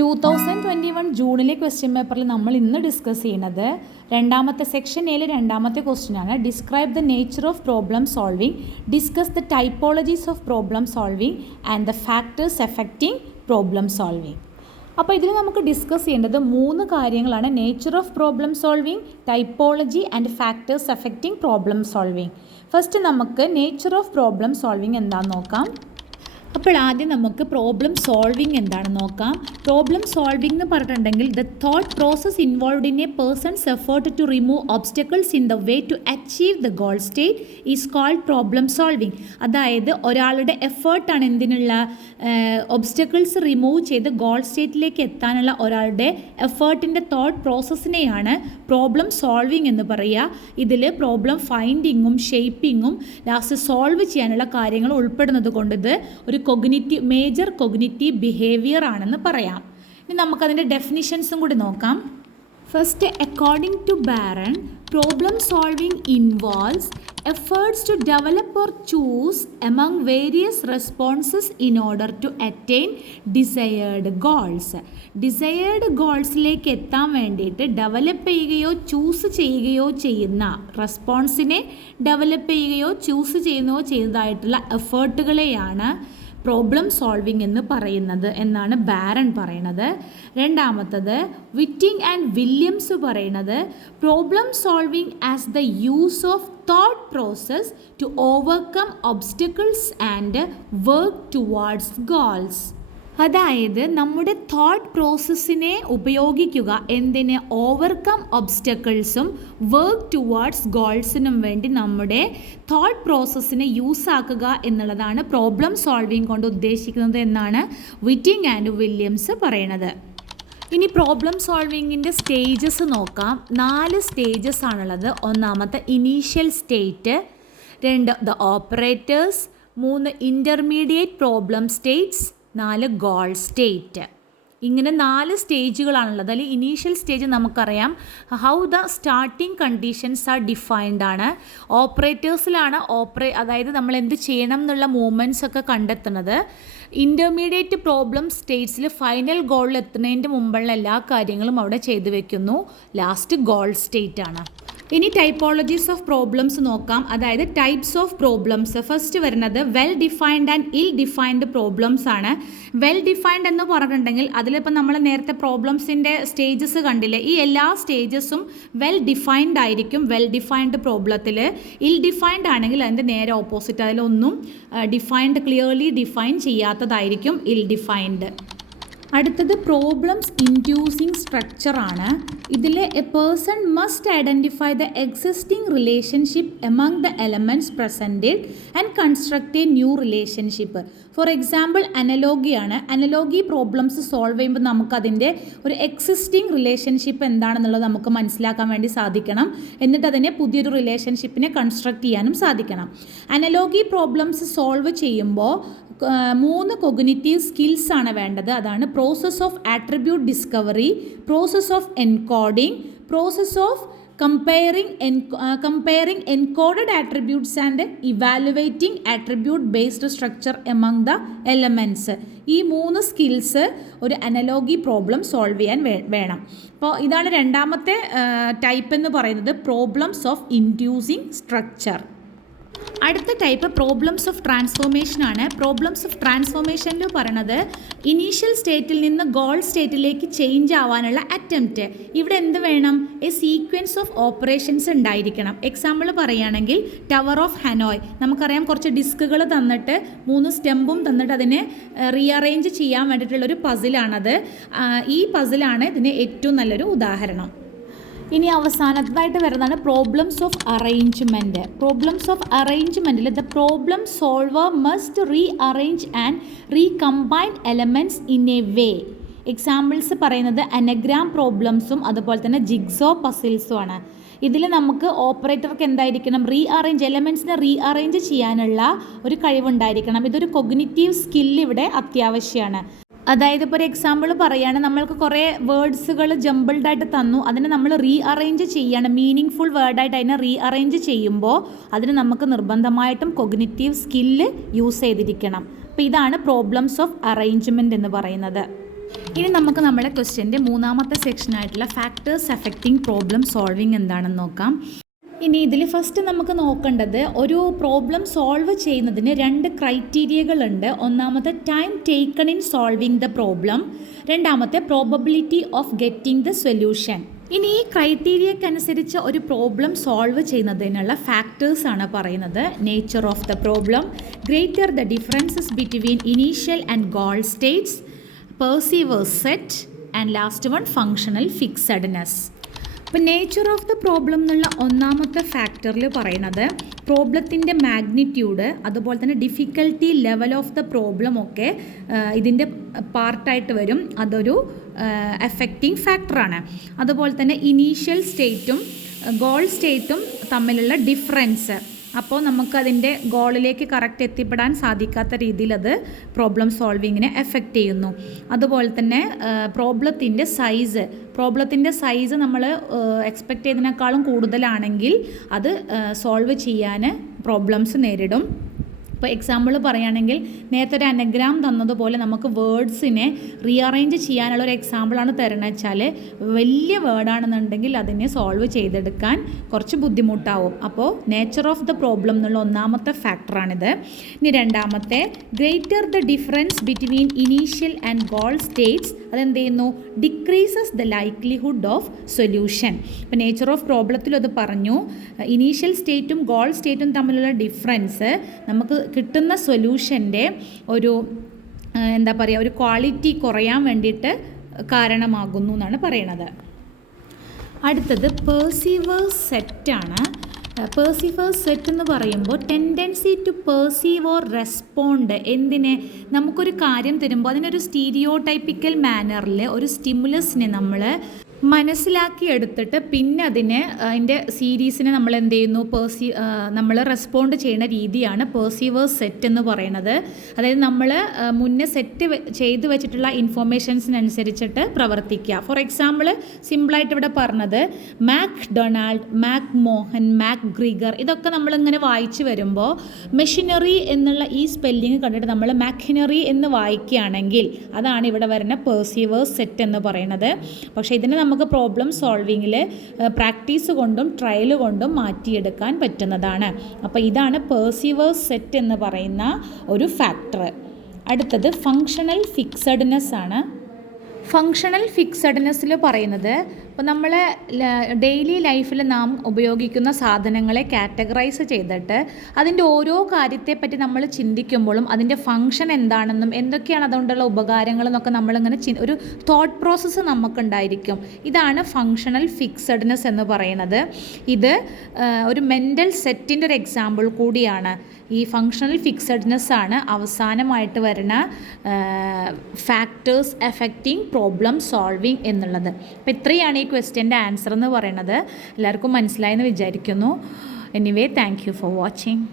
2021 ജൂണിലെ question പേപ്പറിൽ നമ്മൾ ഇന്ന് ഡിസ്കസ് ചെയ്യുന്നത് രണ്ടാമത്തെ സെക്ഷൻ എയിലെ രണ്ടാമത്തെ ക്വസ്റ്റ്യൻ ആണ്. Describe the nature of problem solving, discuss the typologies of problem solving and the factors affecting problem solving. അപ്പോൾ ഇതിൽ നമുക്ക് ഡിസ്കസ് ചെയ്യേണ്ടത് 3 കാര്യങ്ങളാണ്: nature of problem solving, typology and factors affecting problem solving. First നമുക്ക് nature of problem solving എന്താണെന്ന് നോക്കാം. അപ്പോൾ ആദ്യം നമുക്ക് പ്രോബ്ലം സോൾവിങ് എന്താണെന്ന് നോക്കാം. പ്രോബ്ലം സോൾവിങ് എന്ന് പറഞ്ഞിട്ടുണ്ടെങ്കിൽ the thought process involved in a person's effort to remove obstacles in the way to achieve the goal state is called problem solving. അതായത് ഒരാളുടെ എഫേർട്ടാണ് എന്തിനുള്ള ഒബ്സ്റ്റക്കിൾസ് റിമൂവ് ചെയ്ത് ഗോൾ സ്റ്റേറ്റിലേക്ക് എത്താനുള്ള ഒരാളുടെ എഫേർട്ടിൻ്റെ തോട്ട് പ്രോസസ്സിനെയാണ് പ്രോബ്ലം സോൾവിങ് എന്ന് പറയുക. ഇതിൽ പ്രോബ്ലം ഫൈൻഡിങ്ങും ഷേപ്പിങ്ങും ലാസ്റ്റ് സോൾവ് ചെയ്യാനുള്ള കാര്യങ്ങൾ ഉൾപ്പെടുന്നത് കൊണ്ട് ഇത് ഒരു മേജർ കൊഗ്നിറ്റീവ് ബിഹേവിയർ ആണെന്ന് പറയാം. ഇനി നമുക്കതിൻ്റെ ഡെഫിനിഷൻസും കൂടി നോക്കാം. First, according to Baron, problem solving involves efforts to develop or choose among various responses in order to attain desired goals. Desired ഗോൾസിലേക്ക് എത്താൻ വേണ്ടിയിട്ട് ഡെവലപ്പ് ചെയ്യുകയോ ചൂസ് ചെയ്യുകയോ ചെയ്യുന്ന റെസ്പോൺസിനെ ഡെവലപ്പ് ചെയ്യുകയോ ചൂസ് ചെയ്യുകയോ ചെയ്തതായിട്ടുള്ള എഫേർട്ടുകളെയാണ് പ്രോബ്ലം സോൾവിങ് എന്ന് പറയുന്നത് എന്നാണ് ബാരൺ പറയുന്നത്. രണ്ടാമത്തത് വിറ്റിംഗ് ആൻഡ് വില്യംസ് പറയുന്നത് problem solving as the use of thought process to overcome obstacles and work towards goals. അതായത് നമ്മുടെ തോട്ട് പ്രോസസ്സിനെ ഉപയോഗിക്കുക എന്തിന്? ഓവർകം ഒബ്സ്റ്റക്കിൾസും വർക്ക് ടുവാർഡ്സ് ഗോൾസിനും വേണ്ടി നമ്മുടെ തോട്ട് പ്രോസസ്സിനെ യൂസ് ആക്കുക എന്നുള്ളതാണ് പ്രോബ്ലം സോൾവിങ് കൊണ്ട് ഉദ്ദേശിക്കുന്നത് എന്നാണ് വിറ്റിംഗ് ആൻഡ് വില്യംസ് പറയണത്. ഇനി പ്രോബ്ലം സോൾവിങ്ങിൻ്റെ സ്റ്റേജസ് നോക്കാം. 4 സ്റ്റേജസ് ആണുള്ളത്. ഒന്നാമത്തെ initial state, 2 the operators, 3 intermediate problem States, 4 goal state. ഇങ്ങനെ 4 സ്റ്റേജുകളാണുള്ളത്. അതിൽ ഇനീഷ്യൽ സ്റ്റേജ് നമുക്കറിയാം how the starting conditions R defined ആണ്. ഓപ്പറേറ്റേഴ്സിലാണ് അതായത് നമ്മൾ എന്ത് ചെയ്യണം എന്നുള്ള മൂവ്മെൻറ്റ്സ് ഒക്കെ കണ്ടെത്തുന്നത്. ഇൻ്റർമീഡിയറ്റ് പ്രോബ്ലം സ്റ്റേറ്റ്സിൽ ഫൈനൽ ഗോളിൽ എത്തുന്നതിൻ്റെ മുമ്പുള്ള എല്ലാ കാര്യങ്ങളും അവിടെ ചെയ്തു വെക്കുന്നു. ലാസ്റ്റ് ഗോൾ സ്റ്റേറ്റ് ആണ്. ഇനി ടൈപ്പോളജീസ് ഓഫ് പ്രോബ്ലംസ് നോക്കാം. അതായത് ടൈപ്സ് ഓഫ് പ്രോബ്ലംസ്. ഫസ്റ്റ് വരുന്നത് വെൽ ഡിഫൈൻഡ് ആൻഡ് ഇൽ ഡിഫൈൻഡ് പ്രോബ്ലംസ് ആണ്. വെൽ ഡിഫൈൻഡ് എന്ന് പറഞ്ഞിട്ടുണ്ടെങ്കിൽ അതിലിപ്പോൾ നമ്മൾ നേരത്തെ പ്രോബ്ലംസിൻ്റെ സ്റ്റേജസ് കണ്ടില്ലേ, ഈ എല്ലാ സ്റ്റേജസും വെൽ ഡിഫൈൻഡ് ആയിരിക്കും വെൽ ഡിഫൈൻഡ് പ്രോബ്ലത്തിൽ. ഇൽ ഡിഫൈൻഡ് ആണെങ്കിൽ അതിൻ്റെ നേരെ ഓപ്പോസിറ്റ്, അതിലൊന്നും ക്ലിയർലി ഡിഫൈൻ ചെയ്യാത്തതായിരിക്കും ഇൽ ഡിഫൈൻഡ്. അടുത്തത് പ്രോബ്ലംസ് ഇൻഡ്യൂസിങ് സ്ട്രക്ചർ ആണ്. ഇതിൽ a person must identify the existing relationship among the elements presented and construct a new relationship. For example അനലോഗിയാണ്. അനലോഗി പ്രോബ്ലംസ് സോൾവ് ചെയ്യുമ്പോൾ നമുക്കതിൻ്റെ ഒരു എക്സിസ്റ്റിംഗ് റിലേഷൻഷിപ്പ് എന്താണെന്നുള്ളത് നമുക്ക് മനസ്സിലാക്കാൻ വേണ്ടി സാധിക്കണം. എന്നിട്ട് അതിനെ പുതിയൊരു റിലേഷൻഷിപ്പിനെ കൺസ്ട്രക്ട് ചെയ്യാനും സാധിക്കണം. അനലോഗി പ്രോബ്ലംസ് സോൾവ് ചെയ്യുമ്പോൾ 3 കൊഗ്നിറ്റീവ് സ്കിൽസ് ആണ് വേണ്ടത്. അതാണ് process of attribute discovery, process of encoding, process of comparing encoded attributes and evaluating attribute based structure among the elements. ഈ 3 സ്കിൽസ് ഒരു അനലോഗി പ്രോബ്ലം സോൾവ് ചെയ്യാൻ വേണം. അപ്പോൾ ഇതാണ് രണ്ടാമത്തെ ടൈപ്പ് എന്ന് പറയുന്നത് പ്രോബ്ലംസ് ഓഫ് ഇൻഡ്യൂസിങ് സ്ട്രക്ചർ. അടുത്ത ടൈപ്പ് പ്രോബ്ലംസ് ഓഫ് ട്രാൻസ്ഫോർമേഷൻ ആണ്. പ്രോബ്ലംസ് ഓഫ് ട്രാൻസ്ഫോർമേഷനിൽ പറയുന്നത് ഇനീഷ്യൽ സ്റ്റേറ്റിൽ നിന്ന് ഗോൾ സ്റ്റേറ്റിലേക്ക് ചേഞ്ച് ആവാനുള്ള അറ്റംപ്റ്റ്. ഇവിടെ എന്ത് വേണം? എ സീക്വൻസ് ഓഫ് ഓപ്പറേഷൻസ് ഉണ്ടായിരിക്കണം. എക്സാമ്പിൾ പറയുകയാണെങ്കിൽ ടവർ ഓഫ് ഹനോയ്, നമുക്കറിയാം കുറച്ച് ഡിസ്കുകൾ തന്നിട്ട് 3 സ്റ്റെമ്പും തന്നിട്ട് അതിനെ റീഅറേഞ്ച് ചെയ്യാൻ വേണ്ടിയിട്ടുള്ളൊരു പസിലാണത്. ഈ പസിലാണ് ഇതിന് ഏറ്റവും നല്ലൊരു ഉദാഹരണം. ഇനി അവസാനത്തായിട്ട് വരുന്നതാണ് problems of arrangement. Problems of അറേഞ്ച്മെൻറ്റിൽ the problem solver must rearrange and recombine elements in a way. Examples പറയുന്നത് അനഗ്രാം പ്രോബ്ലംസും അതുപോലെ തന്നെ ജിഗ്സോ പസിൽസും ആണ്. ഇതിൽ നമുക്ക് ഓപ്പറേറ്റർക്ക് എന്തായിരിക്കണം? എലമെൻറ്റ്സിനെ റീഅറേഞ്ച് ചെയ്യാനുള്ള ഒരു കഴിവുണ്ടായിരിക്കണം. ഇതൊരു കൊഗ്നിറ്റീവ് സ്കില്ല് ഇവിടെ അത്യാവശ്യമാണ്. അതായത് ഇപ്പോൾ ഒരു എക്സാമ്പിൾ പറയുകയാണ്, നമ്മൾക്ക് കുറേ വേർഡ്സുകൾ ജംബിൾഡായിട്ട് തന്നു, അതിനെ നമ്മൾ റീഅറേഞ്ച് ചെയ്യാണ്, മീനിങ് ഫുൾ വേർഡായിട്ട് അതിനെ റീഅറേഞ്ച് ചെയ്യുമ്പോൾ അതിന് നമുക്ക് നിർബന്ധമായിട്ടും കൊഗ്നിറ്റീവ് സ്കില്ല് യൂസ് ചെയ്തിരിക്കണം. അപ്പോൾ ഇതാണ് പ്രോബ്ലംസ് ഓഫ് അറേഞ്ച്മെൻറ്റ് എന്ന് പറയുന്നത്. ഇനി നമുക്ക് നമ്മുടെ ക്വസ്റ്റ്യൻ്റെ മൂന്നാമത്തെ സെക്ഷനായിട്ടുള്ള ഫാക്ടേഴ്സ് അഫക്റ്റിംഗ് പ്രോബ്ലം സോൾവിങ് എന്താണെന്ന് നോക്കാം. ഇനി ഇതിൽ ഫസ്റ്റ് നമുക്ക് നോക്കേണ്ടത് ഒരു പ്രോബ്ലം സോൾവ് ചെയ്യുന്നതിന് 2 ക്രൈറ്റീരിയകളുണ്ട്. ഒന്നാമത്തെ time taken in solving the problem, രണ്ടാമത്തെ probability of getting the solution. ഇനി ഈ ക്രൈറ്റീരിയക്കനുസരിച്ച് ഒരു പ്രോബ്ലം സോൾവ് ചെയ്യുന്നതിനുള്ള ഫാക്ടേഴ്സാണ് പറയുന്നത്. Nature of the problem, greater the differences between initial and goal states, perseverance set and last one functional fixedness. അപ്പോൾ nature of the problem എന്നുള്ള ഒന്നാമത്തെ ഫാക്ടറിൽ പറയുന്നത് പ്രോബ്ലത്തിൻ്റെ മാഗ്നിറ്റ്യൂഡ്, അതുപോലെ തന്നെ difficulty level of the problem ഒക്കെ ഇതിൻ്റെ പാർട്ടായിട്ട് വരും. അതൊരു എഫക്റ്റിംഗ് ഫാക്ടറാണ്. അതുപോലെ തന്നെ ഇനീഷ്യൽ സ്റ്റേറ്റും ഗോൾ സ്റ്റേറ്റും തമ്മിലുള്ള ഡിഫറൻസ്, അപ്പോൾ നമുക്കതിൻ്റെ ഗോളിലേക്ക് കറക്റ്റ് എത്തിപ്പെടാൻ സാധിക്കാത്ത രീതിയിൽ അത് പ്രോബ്ലം സോൾവിങ്ങിനെ എഫക്റ്റ് ചെയ്യുന്നു. അതുപോലെ തന്നെ പ്രോബ്ലത്തിൻ്റെ സൈസ് നമ്മൾ എക്സ്പെക്റ്റ് ചെയ്തതിനേക്കാളും കൂടുതലാണെങ്കിൽ അത് സോൾവ് ചെയ്യാൻ പ്രോബ്ലംസ് നേരിടും. ഇപ്പോൾ എക്സാമ്പിൾ പറയുകയാണെങ്കിൽ നേരത്തെ ഒരു അനഗ്രാം തന്നതുപോലെ നമുക്ക് വേർഡ്സിനെ റീഅറേഞ്ച് ചെയ്യാനുള്ള ഒരു എക്സാമ്പിളാണ് തരണത് വെച്ചാൽ വലിയ വേർഡാണെന്നുണ്ടെങ്കിൽ അതിനെ സോൾവ് ചെയ്തെടുക്കാൻ കുറച്ച് ബുദ്ധിമുട്ടാവും. അപ്പോൾ നേച്ചർ ഓഫ് ദ പ്രോബ്ലം എന്നുള്ള ഒന്നാമത്തെ ഫാക്ടറാണിത്. ഇനി രണ്ടാമത്തെ greater the difference between initial and goal States, അതെന്ത് ചെയ്യുന്നു? Decreases the likelihood of solution. ഇപ്പോൾ നേച്ചർ ഓഫ് പ്രോബ്ലത്തിലും അത് പറഞ്ഞു, ഇനീഷ്യൽ സ്റ്റേറ്റും ഗോൾ സ്റ്റേറ്റും തമ്മിലുള്ള ഡിഫറൻസ് നമുക്ക് കിട്ടുന്ന സൊല്യൂഷൻ്റെ ഒരു ഒരു ക്വാളിറ്റി കുറയാൻ വേണ്ടിയിട്ട് കാരണമാകുന്നു എന്നാണ് പറയണത്. അടുത്തത് പെർസീവേഴ്സ് സെറ്റാണ്. പെർസീവേഴ്സ് സെറ്റ് എന്ന് പറയുമ്പോൾ tendency to perceive or respond, എന്തിനെ? നമുക്കൊരു കാര്യം തരുമ്പോൾ അതിനൊരു സ്റ്റീരിയോടൈപ്പിക്കൽ മാനറിൽ ഒരു സ്റ്റിമുലസിനെ നമ്മൾ മനസ്സിലാക്കിയെടുത്തിട്ട് പിന്നെ അതിൻ്റെ സീരീസിനെ നമ്മൾ എന്ത് ചെയ്യുന്നു? നമ്മൾ റെസ്പോണ്ട് ചെയ്യുന്ന രീതിയാണ് പെർസീവേഴ്സ് സെറ്റ് എന്ന് പറയുന്നത്. അതായത് നമ്മൾ മുന്നേ സെറ്റ് ചെയ്ത് വെച്ചിട്ടുള്ള ഇൻഫോർമേഷൻസിനനുസരിച്ചിട്ട് പ്രവർത്തിക്കുക. ഫോർ എക്സാമ്പിൾ സിമ്പിളായിട്ട് ഇവിടെ പറഞ്ഞത് McDonald, Mac Mohan, McGregor, ഇതൊക്കെ നമ്മളിങ്ങനെ വായിച്ച് വരുമ്പോൾ മെഷീനറി എന്നുള്ള ഈ സ്പെല്ലിങ് കണ്ടിട്ട് നമ്മൾ മാക്കിനറി എന്ന് വായിക്കുകയാണെങ്കിൽ അതാണ് ഇവിടെ വരുന്ന പെർസീവേഴ്സ് സെറ്റ് എന്ന് പറയുന്നത്. പക്ഷേ ഇതിനെ നമുക്ക് പ്രോബ്ലം സോൾവിങ്ങിൽ പ്രാക്ടീസ് കൊണ്ടും ട്രയൽ കൊണ്ടും മാറ്റിയെടുക്കാൻ പറ്റുന്നതാണ്. അപ്പോൾ ഇതാണ് പെർസീവേഴ്സ് സെറ്റ് എന്ന് പറയുന്ന ഒരു ഫാക്ടർ. അടുത്തത് ഫങ്ഷണൽ ഫിക്സഡ്നെസ് ആണ്. ഫങ്ഷണൽ ഫിക്സഡ്നെസ്സിൽ പറയുന്നത് ഇപ്പോൾ നമ്മൾ ഡെയിലി ലൈഫിൽ നാം ഉപയോഗിക്കുന്ന സാധനങ്ങളെ കാറ്റഗറൈസ് ചെയ്തിട്ട് അതിൻ്റെ ഓരോ കാര്യത്തെപ്പറ്റി നമ്മൾ ചിന്തിക്കുമ്പോഴും അതിൻ്റെ ഫങ്ഷൻ എന്താണെന്നും എന്തൊക്കെയാണ് അതുകൊണ്ടുള്ള ഉപകാരങ്ങളെന്നൊക്കെ നമ്മളിങ്ങനെ ഒരു തോട്ട് പ്രോസസ്സ് നമുക്കുണ്ടായിരിക്കും. ഇതാണ് ഫങ്ഷണൽ ഫിക്സഡ്നെസ് എന്ന് പറയുന്നത്. ഇത് ഒരു മെൻ്റൽ സെറ്റിൻ്റെ ഒരു എക്സാമ്പിൾ കൂടിയാണ്. ഈ ഫങ്ഷണൽ ഫിക്സഡ്നെസ് ആണ് അവസാനമായിട്ട് വരുന്ന ഫാക്ടേഴ്സ് എഫക്റ്റിംഗ് പ്രോബ്ലം സോൾവിങ് എന്നുള്ളത്. അപ്പോൾ ഇത്രയാണ് ഈ ക്വസ്റ്റ്യൻ്റെ ആൻസർ എന്ന് പറയുന്നത്. എല്ലാവർക്കും മനസ്സിലായെന്ന് വിചാരിക്കുന്നു. Anyway, thank you for watching.